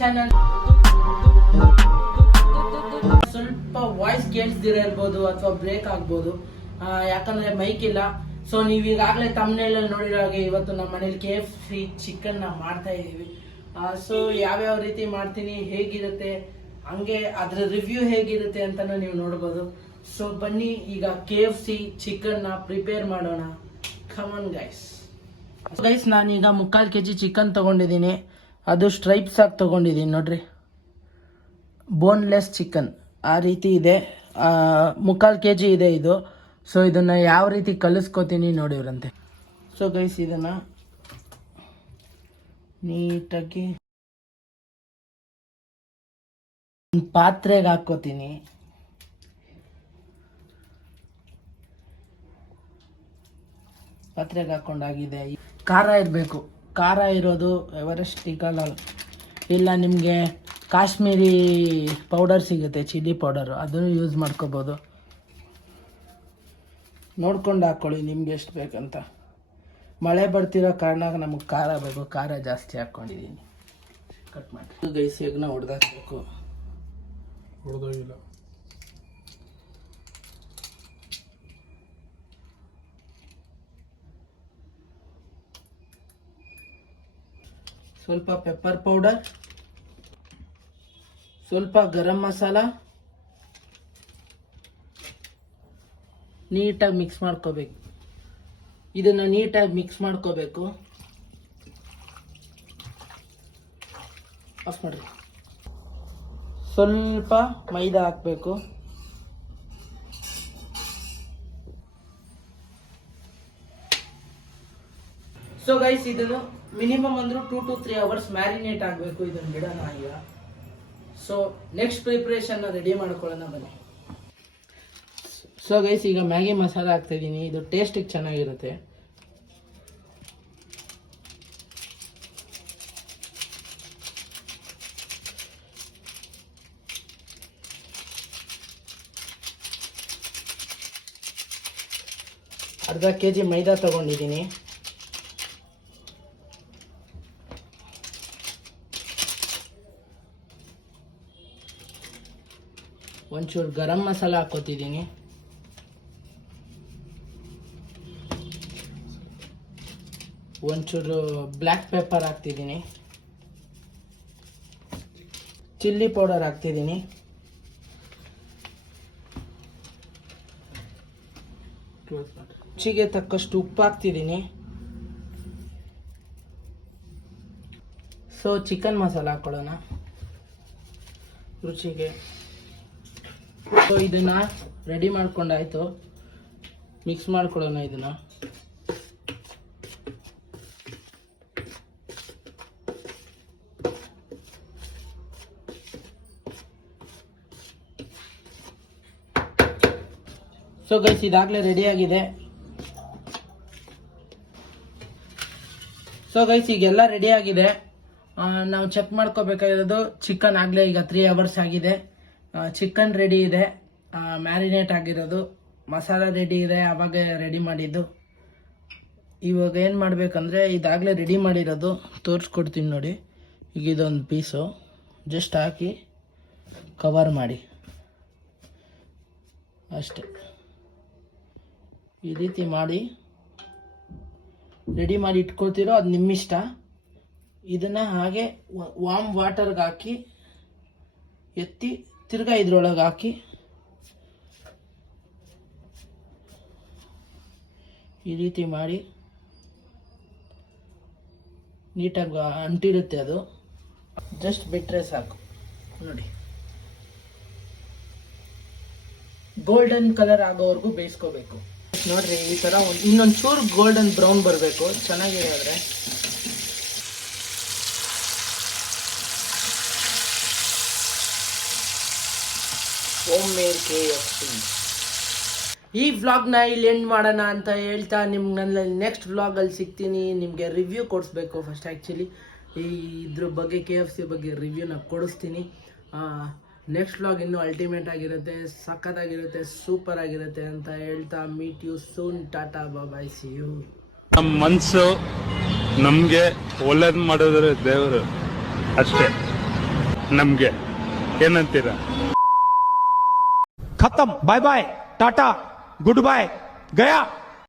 Channel. ಸ್ವಲ್ಪ voice ಕೇಳಿಸ್ದಿರ ಇರ್ಬೋದು ಅಥವಾ ಬ್ರೇಕ್ ಆಗ್ಬೋದು, ಯಾಕಂದ್ರೆ ಮೈಕ್ ಇಲ್ಲ. ಸೊ ನೀವು ಈಗಾಗಲೇ ತಮ್ಮನೇಲಿ ನೋಡಿರೋ ಹಾಗೆ ಇವತ್ತು ನಮ್ಮ ಮನೇಲಿ KFC ಚಿಕನ್ ಮಾಡ್ತಾ ಇದೀವಿ. ಸೊ ಯಾವ್ಯಾವ ರೀತಿ ಮಾಡ್ತೀನಿ, ಹೇಗಿರುತ್ತೆ, ಹಂಗೆ ಅದ್ರ ರಿವ್ಯೂ ಹೇಗಿರುತ್ತೆ ಅಂತಾನು ನೀವು ನೋಡ್ಬೋದು. ಸೊ ಬನ್ನಿ ಈಗ KFC ಚಿಕನ್ ಪ್ರಿಪೇರ್ ಮಾಡೋಣ. Come on guys. ನಾನೀಗ 3/4 kg ಚಿಕನ್ ತಗೊಂಡಿದ್ದೀನಿ. ಅದು ಸ್ಟ್ರೈಪ್ಸ್ ಆಗಿ ತಗೊಂಡಿದ್ದೀನಿ ನೋಡ್ರಿ, ಬೋನ್ಲೆಸ್ ಚಿಕನ್ ಆ ರೀತಿ ಇದೆ. 3/4 kg ಇದೆ ಇದು. ಸೊ ಇದನ್ನ ಯಾವ ರೀತಿ ಕಲಿಸ್ಕೋತೀನಿ ನೋಡಿವ್ರಂತೆ. ಸೊ ಗೈಸ್ ಇದನ್ನ ನೀಟಾಗಿ ಪಾತ್ರೆಗೆ ಹಾಕೋತೀನಿ. ಪಾತ್ರೆಗೆ ಹಾಕೊಂಡಾಗಿದೆ. ಖಾರ ಇರಬೇಕು, ಖಾರ ಇರೋದು ಎವರೆಸ್ಟ್ ಸಿಗಲ್ಲ, ಇಲ್ಲ ನಿಮಗೆ ಕಾಶ್ಮೀರಿ ಪೌಡರ್ ಸಿಗುತ್ತೆ, ಚಿಲ್ಲಿ ಪೌಡರು, ಅದನ್ನು ಯೂಸ್ ಮಾಡ್ಕೋಬೋದು. ನೋಡ್ಕೊಂಡು ಹಾಕ್ಕೊಳ್ಳಿ ನಿಮ್ಗೆ ಎಷ್ಟು ಬೇಕಂತ. ಮಳೆ ಬರ್ತಿರೋ ಕಾರಣ ನಮಗೆ ಖಾರ ಬೇಕು, ಖಾರ ಜಾಸ್ತಿ ಹಾಕ್ಕೊಂಡಿದ್ದೀನಿ. ಕಟ್ ಮಾಡಿ ಗೈಸ್ ಎಗ್ನ ಹೊಡೆದಾಕಬೇಕು. ಹೊಡೆದೋಗಿಲ್ಲ. ಸ್ವಲ್ಪ ಪೆಪ್ಪರ್ ಪೌಡರ್, ಸ್ವಲ್ಪ ಗರಂ ಮಸಾಲ, ನೀಟಾಗಿ ಮಿಕ್ಸ್ ಮಾಡ್ಕೋಬೇಕು. ಇದನ್ನ ನೀಟಾಗಿ ಮಿಕ್ಸ್ ಮಾಡ್ಕೋಬೇಕು. ಆಫ್ ಮಾಡ್ರಿ. ಸ್ವಲ್ಪ ಮೈದಾ ಹಾಕಬೇಕು. ಸೊ ಗೈಸ್ ಇದನ್ನು ಮಿನಿಮಮ್ ಅಂದ್ರೂ 2 to 3 hours ಮ್ಯಾರಿನೇಟ್ ಆಗಬೇಕು. ಇದನ್ನು ಬಿಡೋಣ ಈಗ. ಸೊ ನೆಕ್ಸ್ಟ್ ಪ್ರಿಪ್ರೇಷನ್ ರೆಡಿ ಮಾಡ್ಕೊಳ್ಳೋಣ ಬನ್ನಿ. ಸೊ ಗೈಸ್ ಈಗ ಮ್ಯಾಗಿ ಮಸಾಲ ಹಾಕ್ತಾ ಇದ್ದೀನಿ. ಇದು ಟೇಸ್ಟಿಗೆ ಚೆನ್ನಾಗಿರುತ್ತೆ. ಅರ್ಧ kg ಮೈದಾ ತಗೊಂಡಿದ್ದೀನಿ. ಒಂಚೂರು ಗರಂ ಮಸಾಲ ಹಾಕೋತಿದ್ದೀನಿ. ಒಂಚೂರು ಬ್ಲ್ಯಾಕ್ ಪೆಪ್ಪರ್ ಹಾಕ್ತಿದ್ದೀನಿ. ಚಿಲ್ಲಿ ಪೌಡರ್ ಹಾಕ್ತಿದ್ದೀನಿ. ರುಚಿಗೆ ತಕ್ಕಷ್ಟು ಉಪ್ಪು ಹಾಕ್ತಿದ್ದೀನಿ. ಸೊ ಚಿಕನ್ ಮಸಾಲ ಹಾಕೊಳ್ಳೋಣ ರುಚಿಗೆ. ಸೊ ಇದನ್ನ ರೆಡಿ ಮಾಡ್ಕೊಂಡಾಯ್ತು. ಮಿಕ್ಸ್ ಮಾಡ್ಕೊಳ್ಳೋಣ ಇದನ್ನ. ಸೊ ಗೈಸ್ ಇದಾಗಲೇ ರೆಡಿ ಆಗಿದೆ. ಸೊ ಗೈಸ್ ಈಗೆಲ್ಲ ರೆಡಿ ಆಗಿದೆ. ನಾವು ಚೆಕ್ ಮಾಡ್ಕೋಬೇಕಾಗಿರೋದು ಚಿಕನ್ ಆಗಲೇ ಈಗ 3 hours ಆಗಿದೆ. ಚಿಕನ್ ರೆಡಿ ಇದೆ, ಮ್ಯಾರಿನೇಟ್ ಆಗಿರೋದು, ಮಸಾಲ ರೆಡಿ ಇದೆ, ಆವಾಗ ರೆಡಿ ಮಾಡಿದ್ದು. ಇವಾಗ ಏನು ಮಾಡಬೇಕಂದ್ರೆ ಇದಾಗಲೇ ರೆಡಿ ಮಾಡಿರೋದು ತೋರಿಸ್ಕೊಡ್ತೀನಿ ನೋಡಿ. ಈಗ ಇದೊಂದು ಪೀಸು ಜಸ್ಟ್ ಹಾಕಿ ಕವರ್ ಮಾಡಿ ಅಷ್ಟೆ. ಈ ರೀತಿ ಮಾಡಿ ರೆಡಿ ಮಾಡಿ ಇಟ್ಕೊಳ್ತಿರೋ, ಅದು ನಿಮ್ಮಿಷ್ಟ. ಇದನ್ನು ಹಾಗೆ ವಾಮ್ ವಾಟರ್ಗೆ ಹಾಕಿ ಎತ್ತಿ ತಿರ್ಗಾ ಇದ್ರೊಳಗೆ ಹಾಕಿ ಈ ರೀತಿ ಮಾಡಿ ನೀಟಾಗಿ ಅಂಟಿರುತ್ತೆ. ಅದು ಜಸ್ಟ್ ಬಿಟ್ಟರೆ ಸಾಕು ನೋಡಿ. ಗೋಲ್ಡನ್ ಕಲರ್ ಆಗೋವರೆಗೂ ಬೇಯಿಸ್ಕೋಬೇಕು ನೋಡ್ರಿ. ಈ ಥರ ಇನ್ನೊಂದು ಚೂರು ಗೋಲ್ಡನ್ ಬ್ರೌನ್ ಬರಬೇಕು, ಚೆನ್ನಾಗಿರೋದ್ರೆ. Home made KFC. ಈ ವ್ಲಾಗ್ನ ಇಲ್ಲಿ ಎಂಡ್ ಮಾಡೋಣ ಅಂತ ಹೇಳ್ತಾ ನಿಮ್ಗೆ ನನ್ನ ನೆಕ್ಸ್ಟ್ ವ್ಲಾಗಲ್ಲಿ ಸಿಗ್ತೀನಿ. ನಿಮಗೆ ರಿವ್ಯೂ ಕೊಡಿಸ್ಬೇಕು ಫಸ್ಟ್. ಆ್ಯಕ್ಚುಲಿ ಇದ್ರ ಬಗ್ಗೆ KFC ಬಗ್ಗೆ ರಿವ್ಯೂನ ಕೊಡಿಸ್ತೀನಿ. ನೆಕ್ಸ್ಟ್ ವ್ಲಾಗ್ ಇನ್ನೂ ಅಲ್ಟಿಮೇಟ್ ಆಗಿರುತ್ತೆ, ಸಖತ್ತಾಗಿರುತ್ತೆ, ಸೂಪರ್ ಆಗಿರುತ್ತೆ ಅಂತ ಹೇಳ್ತಾ meet you soon. Tata bye, see you. ನಮ್ಮ ಮನಸ್ಸು ನಮಗೆ ಒಳ್ಳೇದು ಮಾಡಿದ್ರೆ ದೇವರು ಅಷ್ಟೇ. ನಮ್ಗೆ ಏನಂತೀರಾ? खत्म, bye bye, ta-ta, good bye, गया।